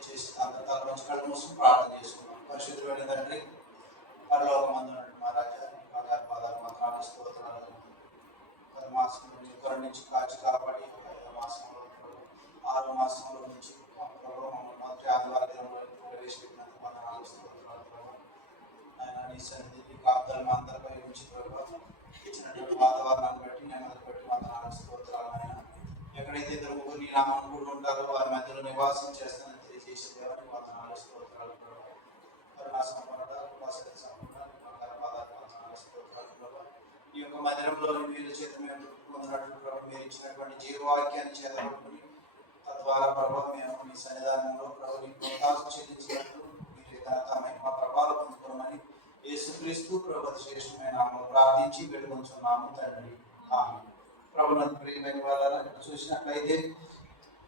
దయచేసి అందరూ మంచి కళ్ళు మూసుకుని ప్రార్థన చేసుకున్నాం. పరిశుద్ధుడైన తండ్రి, పరలోకమందు మా రాజా, మా పాదాలు మా కాళ్ళ స్తోత్రాలు. మాసం నుంచి త్వర నుంచి కాచి కాపాడి 5వ మాసంలో 6వ మాసంలో నుంచి మొదటి ఆదివారంలో ప్రవేశపెట్టినందుకు మా నాలుగు స్తోత్రాలు ప్రభావ. ఆయన నీ సన్నిధి కాపుదల మా అందరిపై ఉంచి ప్రభావ ఇచ్చినటువంటి వాతావరణాన్ని బట్టి నెమ్మది బట్టి మా నాలుగు స్తోత్రాలు. ఆయన ఎక్కడైతే ఇద్దరు ముగ్గురు నీ నామం కూడా ఉంటారో వారి మధ్యలో నివాసం చేస్తానని తెలియజేసే దేవాన్ని మా నాలుగు స్తోత్రాలు ప్రభావ. కరుణా సంపన్నత కృపాసక్తి సంపన్న స్తోత్రాలు ప్రభావ. ఈ యొక్క మందిరంలో వీళ్ళ చేత మేము పొందినట్లు ప్రభావ మీరు ఇచ్చినటువంటి జీవవాక్యాన్ని చేతపట్టుకుని తద్వారా ప్రభావ మేము మీ సన్నిధానంలో ప్రభు నీ ప్రోత్సాహం చెల్లించినట్లు మీరు ఘనత మహిమ ప్రభావాలు పొందుకోమని యేసుక్రీస్తు ప్రభు శ్రేష్టమైన నామములో ప్రార్థించి వేడుకొంచున్నాము తండ్రి. ఆమేన్. ప్రభునందు ప్రియమైన వాళ్ళ చూసినట్లయితే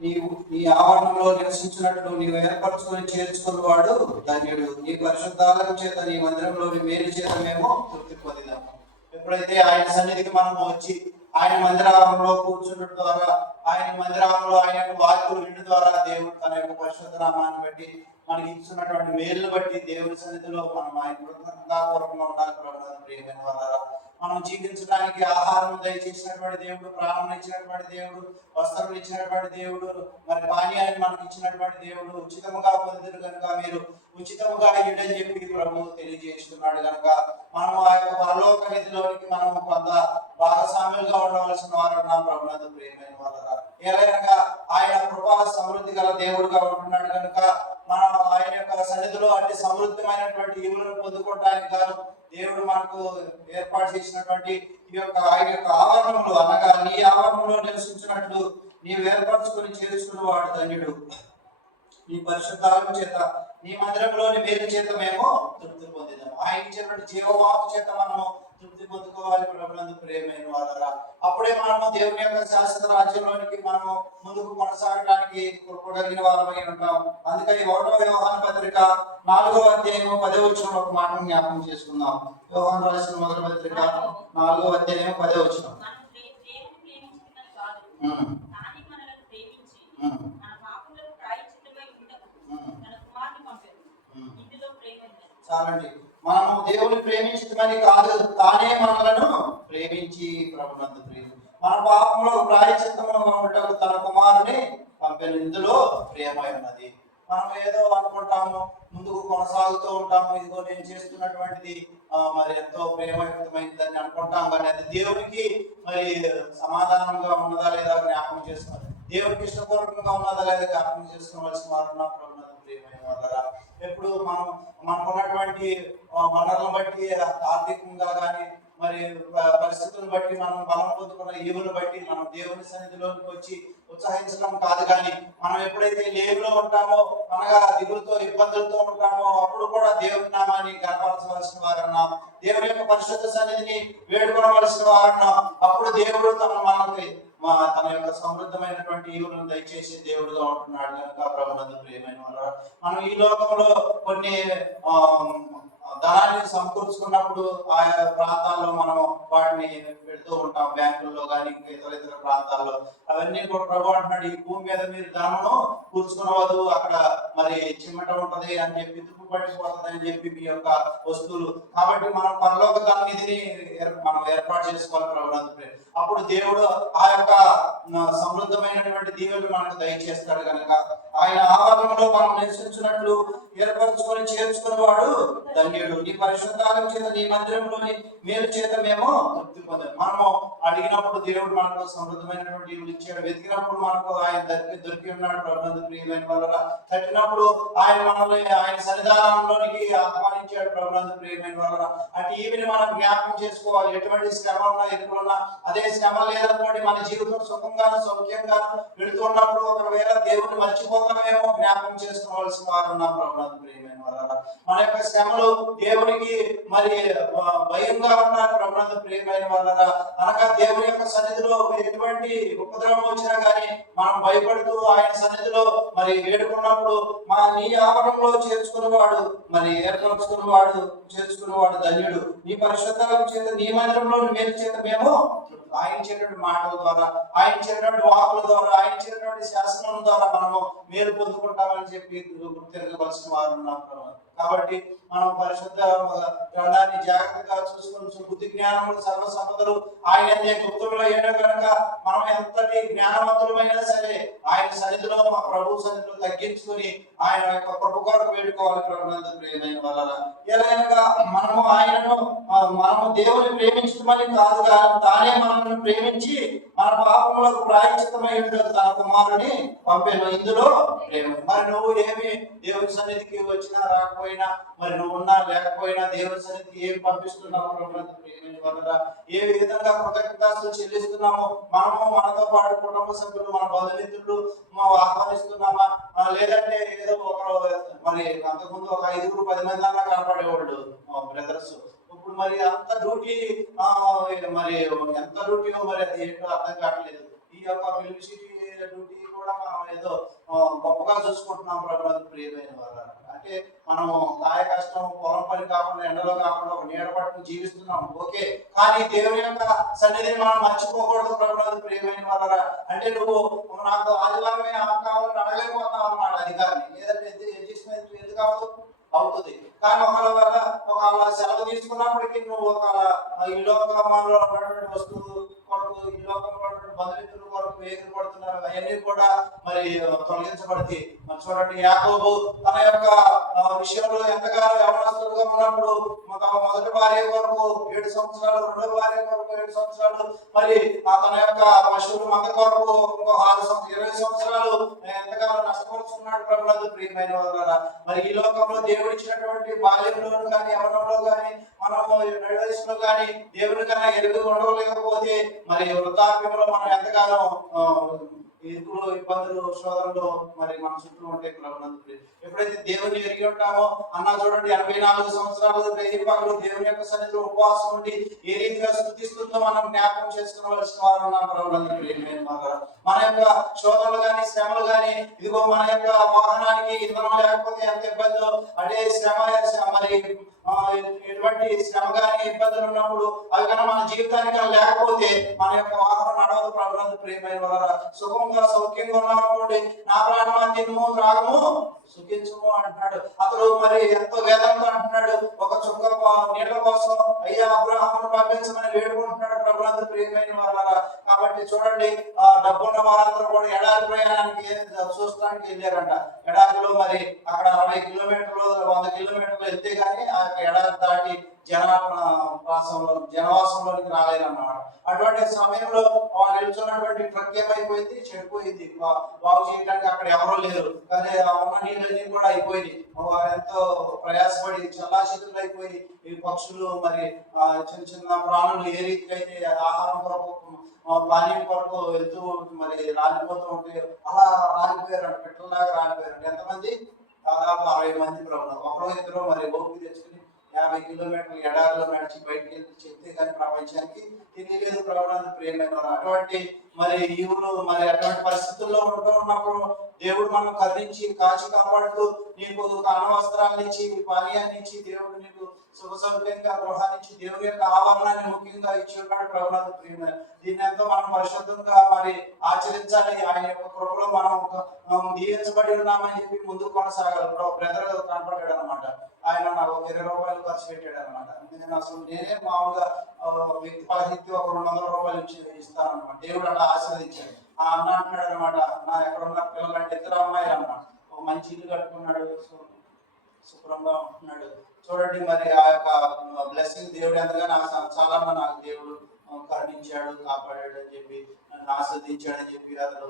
నీవు నీ ఆవరణంలో నివసించినట్లు నీవు ఏర్పరచుకొని చేర్చుకున్న వాడు ధన్యుడు. నీ పరిశుద్ధాలయం చేత నీ మందిరంలోని మేలు చేత మేము తృప్తి పొందినాము. ఎప్పుడైతే ఆయన సన్నిధికి మనము వచ్చి ఆయన మందిరాలలో కూర్చుండటం ద్వారా, ఆయన మందిరాలలో ఆయన యొక్క వాక్యులు వినడం ద్వారా దేవుడు తన యొక్క పరిశుద్ధ నామాన్ని బట్టి మనకి ఇస్తున్నటువంటి మేలును బట్టి దేవుడి సన్నిధిలో మనం ఆయన కృతజ్ఞతాపూర్వకంగా ఉండాలి. ప్రభుత్వం ప్రియమైన వాళ్ళ మనం జీవించడానికి ఆహారం దయచేసినటువంటి దేవుడు, ప్రాణం ఇచ్చినటువంటి దేవుడు, వస్త్రం ఇచ్చినటువంటి దేవుడు, మరి పానీయాన్ని మనకి ఇచ్చినటువంటి దేవుడు ఉచితముగా పొందిరు కనుక మీరు ఉచితముగా ఇవ్వడని చెప్పి ప్రభు తెలియజేస్తున్నాడు. కనుక మనం ఆ యొక్క పరలోక నిధిలోనికి మనం కొంత భాగస్వామ్యులుగా ఉండవలసిన వారు ఉన్నాం. ప్రభునందు ప్రియమైన వాళ్ళ ఎలాగనగా ఆయన కృపా సమృద్ధి గల దేవుడుగా ఉంటున్నాడు కనుక మనం ఆయన యొక్క సన్నిధిలో అట్టి సమృద్ధమైనటువంటి ఈవులను పొందుకోవడానికి గాను దేవుడు మనకు ఏర్పాటు చేసినటువంటి ఈ యొక్క ఆయన యొక్క ఆవరణంలో అనగా నీ ఆవరణంలో నివసించినట్లు నీవు ఏర్పరచుకుని చేర్చుకున్న వాడు ధన్యుడు. నీ పరిశుద్ధాత్మ చేత నీ మందిరంలోని మేలు చేత మేము తృప్తి పొందిదాము. ఆయన ఇచ్చినటువంటి జీవవాకు చేత మనము తృప్తి పొందుకోవాలి. ప్రభునందు ప్రియమైన వారరా, అప్పుడే మనము దేవుని యొక్క శాశ్వత రాజ్యంలోనికి మనము ముందుకు కొనసాగడానికి కృపగలిగిన వారమై ఉంటాం. అందుకని 1వ యోహాను పత్రిక 4వ అధ్యాయం 10వ వచనంలో ఒక మాటను జ్ఞాపకం చేసుకుందాం. యోహాను రాసిన మొదటి పత్రిక 4వ అధ్యాయం 10వ వచనం. చాలండి. మనము దేవుని ప్రేమించమని కాదు, తానే మనలను ప్రేమించి ప్రభునందు ప్రేమ మన పాపంలో ప్రాయశ్చిత్తముగా ఉండటకు తన కుమారుని పంపిన ఇందులో ప్రేమై ఉన్నది. మనం ఏదో అనుకుంటాము, ముందుకు కొనసాగుతూ ఉంటాము, ఇదిగో నేను చేస్తున్నటువంటిది మరి ఎంతో ప్రేమయుక్తమైందని అనుకుంటాం, కానీ అది దేవునికి మరి సమాధానంగా ఉన్నదా లేదా జ్ఞాపకం చేసుకోవాలి. దేవునికి ఇష్టపూర్వకంగా ఉన్నదా లేదా జ్ఞాపకం చేసుకోవాల్సిన వారు నా ప్రభునందు ప్రియమైన వాళ్ళరా. ఎప్పుడు మనం మనకున్నటువంటి వనరులను బట్టి ఆర్థికంగా కానీ మరి పరిస్థితులను బట్టి మనం బలం పొందుకున్న ఈవులను బట్టి మనం దేవుని సన్నిధిలోకి వచ్చి ఉత్సాహించడం కాదు, కానీ మనం ఎప్పుడైతే లేవులో ఉంటామో, అనగా దిగులతో ఇబ్బందులతో ఉంటామో, అప్పుడు కూడా దేవుని నామాన్ని గర్వపరచవలసిన వారన్నాం, దేవుని యొక్క పరిశుద్ధ సన్నిధిని వేడుకోవలసిన వారన్నాం. అప్పుడు దేవుడు తన యొక్క సమృద్ధమైనటువంటి ఈవులను దయచేసి దేవుడుగా ఉంటున్నాడు. కనుక ప్రభునందు ప్రియమైన వారు, మనం ఈ లోకంలో కొన్ని ధనాన్ని సమకూర్చుకున్నప్పుడు ఆయా ప్రాంతాల్లో మనం వాటిని పెడుతూ ఉంటాం, బ్యాంకుల్లో కానీ ఇంకా ఇతర ప్రాంతాల్లో. అవన్నీ కూడా ప్రభు అంటున్నాడు, ఈ భూమి మీద మీరు ధనమును కూర్చుకునవద్దు, అక్కడ మరి చిమ్మట ఉంటది అని చెప్పి, తుప్పు పట్టిపోతుంది అని చెప్పి మీ యొక్క వస్తువులు. కాబట్టి మనం పరలోక నిధిని మనం ఏర్పాటు చేసుకోవాలి ప్రభునందు. అప్పుడు దేవుడు ఆ యొక్క సమృద్ధమైనటువంటి దీవెనలు మనకు దయచేస్తాడు. కనుక ఆయన ఆవరణలో మనం నివసించినట్లు ఏర్పరచుకొని చేర్చుకున్న వాడు ధన్యుడు. నీ పరిశుద్ధాలయం చేత నీ మందిరంలోని మేలు చేత మేము తృప్తి పొందాం. మనము అడిగినప్పుడు దేవుడు మనకు సమృద్ధమైనటువంటి ఈవులు ఇచ్చాడు, వెతికినప్పుడు మనకు ఆయన దొరికి ఉన్నాడు. ప్రభునందు ప్రియమైన వాళ్ళ తట్టినప్పుడు ఆయన మనల్ని ఆయన సన్నిధానంలోనికి ఆహ్వానించాడు. ప్రభునందు ప్రియమైన వాళ్ళ అటు ఈవిని మనం జ్ఞాపకం చేసుకోవాలి. ఎటువంటి శ్రమ ఉన్నా ఎదురున్నా, అదే శ్రమ లేదనుకోండి మన జీవితం సుఖంగాను సౌఖ్యంగాను వెళుతున్నప్పుడు ఒకవేళ దేవుడిని మర్చిపోతామేమో జ్ఞాపకం చేసుకోవాల్సిన వారు ఉన్నాం. ప్రభునందు ప్రియమైన వాళ్ళ మన యొక్క శ్రమలు దేవునికి మరి భయంగా ఉన్నారు. ప్రభునందు ప్రియమైన వాళ్ళ అనగా దేవుని యొక్క సన్నిధిలో ఎటువంటి ఉపద్రవం వచ్చినా కానీ మనం భయపడుతూ ఆయన సన్నిధిలో మరి వేడుకున్నప్పుడు నీ ఆవరణంలో చేర్చుకున్నవాడు మరి ఏర్పరచుకున్నవాడు చేర్చుకున్నవాడు ధన్యుడు. నీ పరిశుద్ధాలయం చేత నీ మందిరంలో మేలు చేత మేము ఆయన ఇచ్చేటువంటి మాటల ద్వారా, ఆయన ఇచ్చేటువంటి వాకుల ద్వారా, ఆయన ఇచ్చేటువంటి శాసనం ద్వారా మనము మేలు పొందుకుంటామని చెప్పి గుర్తిరగవలసిన వారు ఉన్నాం. కాబట్టి మనం పరిశుద్ధ గ్రంథాన్ని జాగ్రత్తగా చూసుకొని బుద్ధి జ్ఞానములు సర్వ సంపదలు ఆయన గుప్తుల్లో ఏడో కనుక మనం ఎంతటి జ్ఞానవంతులమైనా సరే ఆయన సన్నిధిలో మా ప్రభు సన్నిధిలో తగ్గించుకొని ఆయన యొక్క కృప కొరకు వేడుకోవాలి. ప్రభునందు ప్రియమైన వాళ్ళ ఎలాగనగా మనము దేవుని ప్రేమించమని కాదుగా తానే మనల్ని ప్రేమించి మన పాపములకు ప్రాయశ్చిత్తమై తన కుమారుని పంపాను. ఇందులో ప్రేమ. మరి నువ్వు ఏమి దేవుని సన్నిధికి వచ్చినా రాకపోయినా, మరి నువ్వు ఉన్నా లేకపోయినా దేవుని సన్నిధికి ఏమి పంపిస్తున్నావు ప్రభునందు ప్రియమైన వాళ్ళ, ఏ విధంగా కృతజ్ఞతాస్తులు చెల్లిస్తున్నామో మనము మనతో పాటు కుటుంబ సభ్యులు మన బంధుమిత్రులు ఆహ్వానిస్తున్నామా, లేదంటే ఏదో ఒకరు మరి అంతకుముందు ఒక 5-10 మంది అన్నా కనపడేవాళ్ళు బ్రదర్స్. ఇప్పుడు మరి అంత డ్యూటీ మరి ఎంత డ్యూటీయో మరి అది ఏంటో అర్థం కావట్లేదు. ఈ యొక్క మిలిసిటీ డ్యూటీ కూడా మనం ఏదో గొప్పగా చూసుకుంటున్నాం ప్రభునందు ప్రియమైన వాళ్ళ. అంటే మనము కాయ కష్టం పొలం పని కాకుండా ఎండలో కాకుండా ఒక నీడ పట్టుకుని జీవిస్తున్నాం, ఓకే. కానీ దేవుని యొక్క సన్నిధిని మనం మర్చిపోకూడదు ప్రభునందు ప్రియమైన వాళ్ళ. అంటే నువ్వు నాకు ఆదివారమే కావాలని అడగలేకపోతున్నావు అన్నమాట అధికారిని, లేదంటే అడ్జస్ట్మెంట్ ఎందుకు కావదు అవుతుంది. కానీ ఒకవేళ సెలవు తీసుకున్నప్పటికీ నువ్వు ఒక ఈ లోకంలో ఉన్నటువంటి వస్తువులు కొరకు, ఈ లోకంలో ఉన్నటువంటి బంధుమిత్రుల కొరకు వేగులు పడుతున్నారు, అవన్నీ కూడా మరి తొలగించబడితే. మరి చూడండి, యాకోబు తన యొక్క విషయంలో ఎంతగానో యవనస్తులుగా ఉన్నప్పుడు తన మొదటి భార్య కొరకు 7 సంవత్సరాలు, రెండో భార్య కొరకు 7 సంవత్సరాలు, మరి తన యొక్క పశువుల మంద కొరకు ఇంకో 20 సంవత్సరాలు ఎంతగానో నష్టపరుచుకున్నాడు ప్రభునందు ప్రియమైన వాళ్ళ. మరి ఈ లోకంలో దేవుడు ఇచ్చినటువంటి బాల్యంలో కానీ యవనంలో కానీ మనము వయసులో కానీ దేవుని కన్నా ఎరుగు ఉండలేకపోతే మరి వృద్ధాప్యంలో మనం ఎంతగానో ఇరుకులు, ఇబ్బందులు, శోధనలు మరి మన చుట్టూ ఉంటాయి ప్రభునందు. ఎప్పుడైతే దేవుని ఎరిగి ఉంటామో అన్నా చూడండి, 84 సంవత్సరాలు పగలు దేవుని యొక్క సన్నిధిలో ఉపవాసం ఉండి ఏ రీతిగా స్థుతిస్తుందో మనం జ్ఞాపకం చేసుకోవాల్సిన వారు ఉన్నాం ప్రభునందు. మన యొక్క శోధనలు కానీ శ్రమలు కానీ, ఇదిగో మన యొక్క వాహనానికి ఇంధనం లేకపోతే ఎంత ఇబ్బందో, అంటే శ్రమ మరి ఎటువంటి శ్రమ కానీ ఇబ్బందులు ఉన్నప్పుడు అవి కన్నా మన జీవితానికి లేకపోతే మన యొక్క వాహనం నడవదు ప్రభునందు ప్రియమైన వాళ్ళ. సుఖంగా సౌఖ్యంగా ఉన్నామనుకోండి, నా ప్రాణమా తినుము త్రాగము సుఖించుము అంటున్నాడు. అతడు మరి ఎంతో వేదంతో అంటున్నాడు, ఒక చుక్క నీళ్ళ కోసం అయ్యా అబ్రహామును పంపించమని వేడుకుంటున్నాడు ప్రభునందు ప్రియమైన వాళ్ళ. కాబట్టి చూడండి, డబ్బున్న వారందరూ కూడా ఎడారి ప్రయాణానికి చూస్తానికి వెళ్ళారంట. ఎడారిలో మరి అక్కడ 60 కిలోమీటర్లు 100 కిలోమీటర్లు వెళ్తే గానీ ఆ ఎడారి దాటి జనవాసంలోనికి రాలేదన్నమాట. అటువంటి సమయంలో వాళ్ళు నిల్చున్నటువంటి ట్రక్ ఏమైపోయింది, చెడిపోయింది. బాగు చేయడానికి అక్కడ ఎవరో లేరు, కానీ ఉన్న నీళ్ళన్నీ కూడా అయిపోయింది. ఎంతో ప్రయాసపడి చల్లాచెదులు అయిపోయి ఈ పక్షులు మరి చిన్న చిన్న ప్రాణులు ఏ రీతిగా అయితే ఆహారం కొరకు పానీయం కొరకు వెళ్తూ మరి రాలిపోతూ ఉంటే అలా రాలిపోయారు, పెట్టలాగా రాలిపోయారు. ఎంతమంది? దాదాపు 60 మంది ప్రభుత్వం. ఒకరో ఇద్దరు మరి ఓపిక తెచ్చుకుని 50 కిలోమీటర్లు ఎడారిలో నడిచి బయటికి వెళ్ళి చెప్తే కానీ ప్రపంచానికి తెలియలేదు ప్రభునందు ప్రియమైన. అటువంటి మరి ఈవులు మరి అటువంటి పరిస్థితుల్లో ఉన్నప్పుడు దేవుడు మనం కరుణించి కాచి కాపాడుతూ నీకు అనవస్త్రాన్ని ఇచ్చి, పానీయాన్ని ఇచ్చి, దేవుడు నీకు సుఖ సౌకర్యంగా గృహాన్నిచ్చి దేవుని యొక్క ఆవరణాన్ని ముఖ్యంగా ఇచ్చి ఉన్నాడు ప్రభునందు ప్రియమైన. దీన్ని ఎంతో మనం పరిశుద్ధంగా మరి ఆచరించాలి. ఆయన యొక్క కృపలో మనం దీవించబడి ఉన్నామని చెప్పి ముందుకు కొనసాగాలి. ఇప్పుడు బ్రదర్ కనపడ్డాడు అనమాట, ఆయన నాకు 20 రూపాయలు ఖర్చు పెట్టాడు అనమాట. నేను అసలు నేనే మామూలుగా వ్యక్తి పరిస్థితి ఒక 200 రూపాయలు ఇస్తాను అనమాట. దేవుడు అలా ఆశీర్వదించాడు. ఆ అన్న అంటున్నాడు అనమాట, నా ఎక్కడ ఉన్న పిల్లలంటే 2 అమ్మాయిలు అన్నమాట. ఒక మంచి ఇల్లు కట్టుకున్నాడు, శుభ్రంగా ఉంటున్నాడు. చూడండి మరి ఆ యొక్క బ్లెస్సింగ్ దేవుడు ఎంతగానో చాలా నాకు దేవుడు కరుణించాడు, కాపాడాడు అని చెప్పి, నన్ను ఆస్వాదించాడని చెప్పి అతను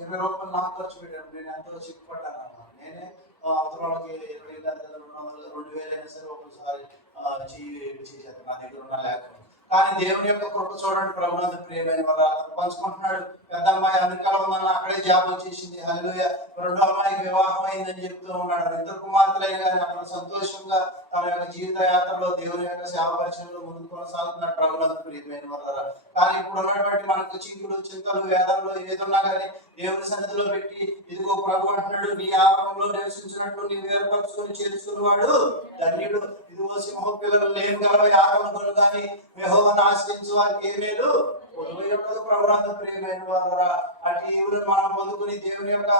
20 రూపాయలు నాకు ఖర్చు పెట్టాడు. నేను ఎంతో సిగ్గుపడ్డాను అన్నమాట. నేనే అవతల వాళ్ళకి 20,000 2,000 అయినా సరే ఒకసారి చేసేది నా దగ్గర ఉన్న లేకపోతే. కానీ దేవుని యొక్క కృప చూడండి ప్రభునందు ప్రియమైన వాళ్ళ. పంచుకుంటున్నాడు, పెద్ద అమ్మాయి అమెరికాలో ఉందన్న అక్కడే జాబ్ వచ్చేసింది, హల్లెలూయా. రెండో అమ్మాయికి వివాహం అయిందని చెప్తూ ఉన్నాడు. 2 కుమార్తెలైన కానీ అక్కడ సంతోషంగా తన యొక్క జీవిత యాత్రలో దేవుని యొక్క సేవ పరిచయంలో ముందుకు కొనసాగుతున్నాడు ప్రభునందు ప్రియమైన వాళ్ళ. కానీ ఇప్పుడు ఉన్నటువంటి మనకు చీకులు, చింతలు, వేదంలో ఏదున్నా కానీ దేవుని సన్నిధిలో పెట్టి ఇదిగో ప్రభు అంటున్నాడు, నీ ఆవరణలో నివసించినట్లు నీ వేరుపరుచుకొని చేర్చుకున్నవాడు ధన్యుడు. ఇదిగో సింహ పిల్లలు లేని గలవ యాగములు కానీ యెహోవాను ఆశ్రయించు వారికి ఏ మేలు ప్రభునందు ప్రియమైన వారరా, అటు ఈవులు మనం పొందుకుని దేవుని యొక్క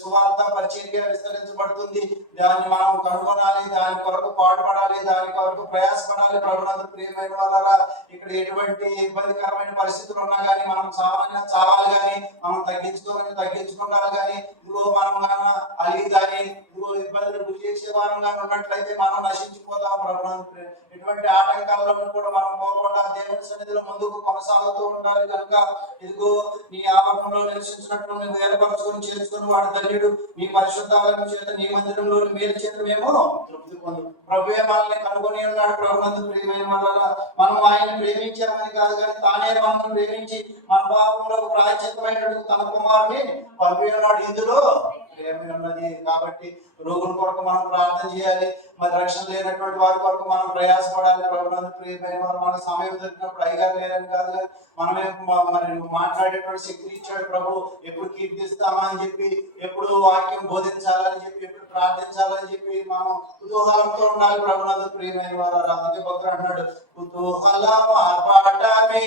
సువార్త పరిచర్య విస్తరించబడుతుంది. దాన్ని మనం కనుగొనాలి, దాని కొరకు పాటుపడాలి, దాని కొరకు ప్రయాసపడాలి. ప్రభునందు ప్రియమైన వారరా, ఇక్కడ ఎటువంటి ఇబ్బందికరమైన పరిస్థితులు ఉన్నా కానీ మనం చావాలి కానీ మనం తగ్గించుకోవాలి కానీ ఇదిగో మనం అలిగి కానీ ఇదిగో ఇబ్బందులు గురి చేసే వారంగా ఉన్నట్లయితే మనం నశించిపోతాం. ప్రభునందు ఎటువంటి ఆటంకాల్లో కూడా మనం పోకుండా దేవుని సన్నిధిలో ముందుకు కొనసాగుతూ ఉండాలి. కనుక ఇదిగో నీ ఆవరణలో నివసించినట్లు నువ్వు ఏర్పరచుకొని చేసుకుని వాడు ధన్యుడు. నీ పరిశుద్ధాలయం చేత నీ మందిరంలో మేలు చేత మేము తృప్తి పొందు. ప్రభువే మనల్ని కనుగొని ఉన్నాడు. ప్రభునందు ప్రియమైన వల్ల మనం ఆయన ప్రేమించామని కాదు కానీ తానే మనల్ని ప్రేమించి మన పాపంలో ప్రాయశ్చిత్తమైనటువంటి తన కుమారుని పంపి ఉన్నాడు. ఇందులో ప్రేమ ఉన్నది. కాబట్టి రోగుల కొరకు మనం ప్రార్థన చేయాలి, మరి రక్షణ లేనటువంటి వారి కొరకు మనం ప్రయాసపడాలి. ప్రభునందు ప్రియమైన వారు మన సమయం దొరికినప్పుడు అయ్యగారు లేరని కాదు కానీ మనమే మరి మాట్లాడేటువంటి శక్తి ఇచ్చాడు ప్రభు. ఎప్పుడు కీర్తిస్తామా అని చెప్పి, ఎప్పుడు వాక్యం బోధించాలని చెప్పి, ఎప్పుడు ప్రార్థించాలని చెప్పి మనం కుతూహలంతో ఉండాలి. ప్రభునందు ప్రియమైన వారు అందుకే భక్తుడు అన్నాడు, కుతూహలం ఆర్పాటమే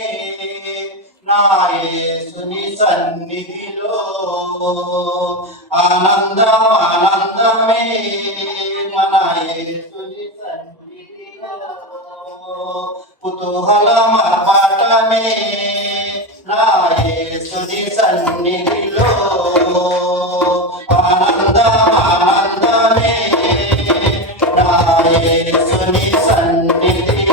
నా యేసుని సన్నిధిలో, ఆనందం ఆనందమే మన యేసుని సన్నిధిలో, కుతూహలం ఆర్పాటమే నా యేసుని సన్నిధిలో, ఆనందం ఆనందమే నా యేసుని సన్నిధిలో.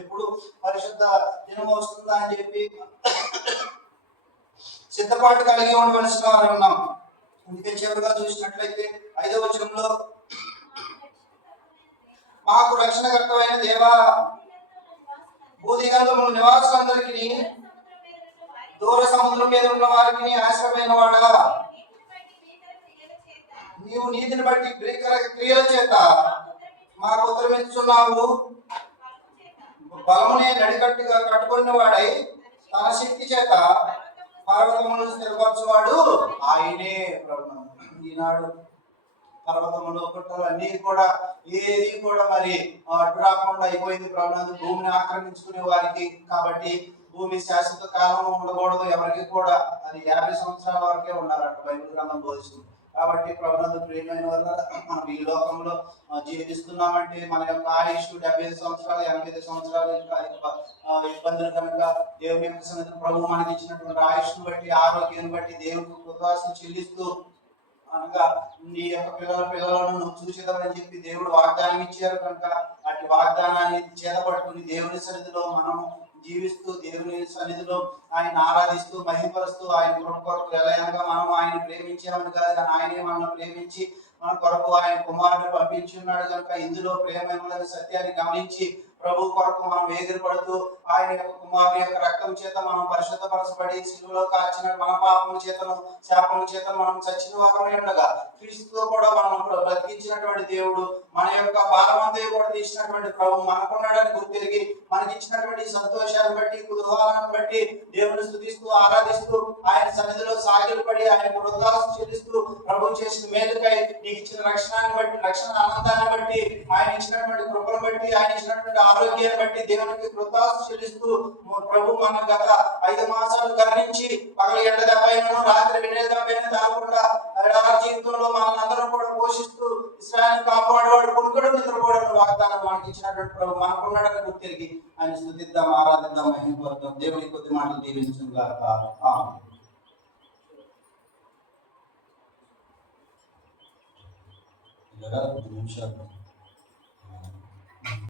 ఎప్పుడు పరిశుద్ధ దినం వస్తుందా అని చెప్పి సిద్ధపాటు కలిగి ఉండవలసిన వారు ఉన్నాం. అందుకే చివరిగా చూసినట్లయితే 5వ వచనంలో మాకు రక్షణకర్తమైన దేవా భూదిగంధముల నివాసులందరికీ దూర సముద్రం మీద ఉన్న వారికి ఆశ్రమైన వాడా, నీవు నీతిని బట్టి భీకర క్రియల చేత మాకు ఉత్తరమిస్తున్నావు. బలమునే నడికట్టుగా కట్టుకున్న వాడై తన శక్తి చేత పర్వతములను స్థిరపరచువాడు ఆయనే. ఈనాడు పర్వతములు గుట్టలు అన్ని కూడా ఏది కూడా మరి అడ్డు రాకుండా అయిపోయింది ప్రభునందు, భూమిని ఆక్రమించుకునే వారికి. కాబట్టి భూమి శాశ్వత కాలం ఉండకూడదు ఎవరికి కూడా, అది 50 సంవత్సరాల వరకే ఉండాలంట బైబిల్ గ్రంథం బోధిస్తుంది. కాబట్టి ప్రభునందు ప్రియమైన వల్ల మనం ఈ లోకంలో జీవిస్తున్నామంటే మన యొక్క ఆయుష్ 75 సంవత్సరాలు 85 సంవత్సరాలు ఇబ్బందులు కనుక దేవుని యొక్క సన్నిధిలో ప్రభు మనకి ఇచ్చినటువంటి ఆయుష్ను బట్టి ఆరోగ్యాన్ని బట్టి దేవునికి కృతజ్ఞతలు చెల్లిస్తూ, అనగా నీ యొక్క పిల్లలను నువ్వు చూసేదామని చెప్పి దేవుడు వాగ్దానం ఇచ్చారు కనుక అటు వాగ్దానాన్ని చేతపట్టుకుని దేవుని సన్నిధిలో మనము జీవిస్తూ దేవుని సన్నిధిలో ఆయన ఆరాధిస్తూ మహిమపరుస్తూ ఆయన కృప కొరకు ఎలాగనగా మనం ఆయన ప్రేమించామని కాదు, ఆయనే మనల్ని ప్రేమించి మన కొరకు ఆయన కుమారుడు పంపించి ఉన్నాడు కనుక ఇందులో ప్రేమ సత్యాన్ని గమనించి ప్రభు కొరకు మనం ఎగిరిపడుతూ ఆయన యొక్క కుమారుని యొక్క రక్తం చేత మనం పరిశుద్ధపరచబడి శిలువలో కాచిన మన పాపముల చేతను శాపముల చేతను మనం చచ్చిన వారమై ఉండగా క్రీస్తుతో కూడా మనం బ్రతికించినటువంటి దేవుడు, మన యొక్క భారమంతా కూడా తీసినటువంటి ప్రభు మనకున్నాడని గుర్తిరిగి మనకిచ్చినటువంటి సంతోషాన్ని బట్టి కుతూహలాన్ని బట్టి దేవుని స్తుతిస్తూ ఆరాధిస్తూ ఆయన సన్నిధిలో సాగిలపడి ఆయన కృతజ్ఞతలు చెల్లిస్తూ ప్రభు చేసిన మేలుకై నీకు ఇచ్చిన రక్షణాన్ని బట్టి, రక్షణ ఆనందాన్ని బట్టి, ఆయన ఇచ్చినటువంటి కృపను బట్టి, ఆయన ఇచ్చినటువంటి ఆరోగ్యాన్ని బట్టి దేవునికి కృతజ్ఞతలు చెల్లిస్తూ ప్రభు మన గత 5 మాసాలు గమనించి పగలు ఎండ దెబ్బైనను రాత్రి వెన్నెల దెబ్బైన తాగకుండా జీవితంలో మనందరం కూడా పోషిస్తూ ఇశ్రాయేలును కాపాడేవాడు కొడుకుడు నిద్రపోవడానికి వాగ్దానం మనకి ఇచ్చినటువంటి ప్రభు మనకున్నాడని గుర్తిరిగి ఆయన స్తుతిద్దాం, ఆరాధిద్దాం, మహిమపరుద్దాం. దేవుని కొద్ది మాటలు దీవించును గాక. ఆమేన్. 2 నిమిషాలు.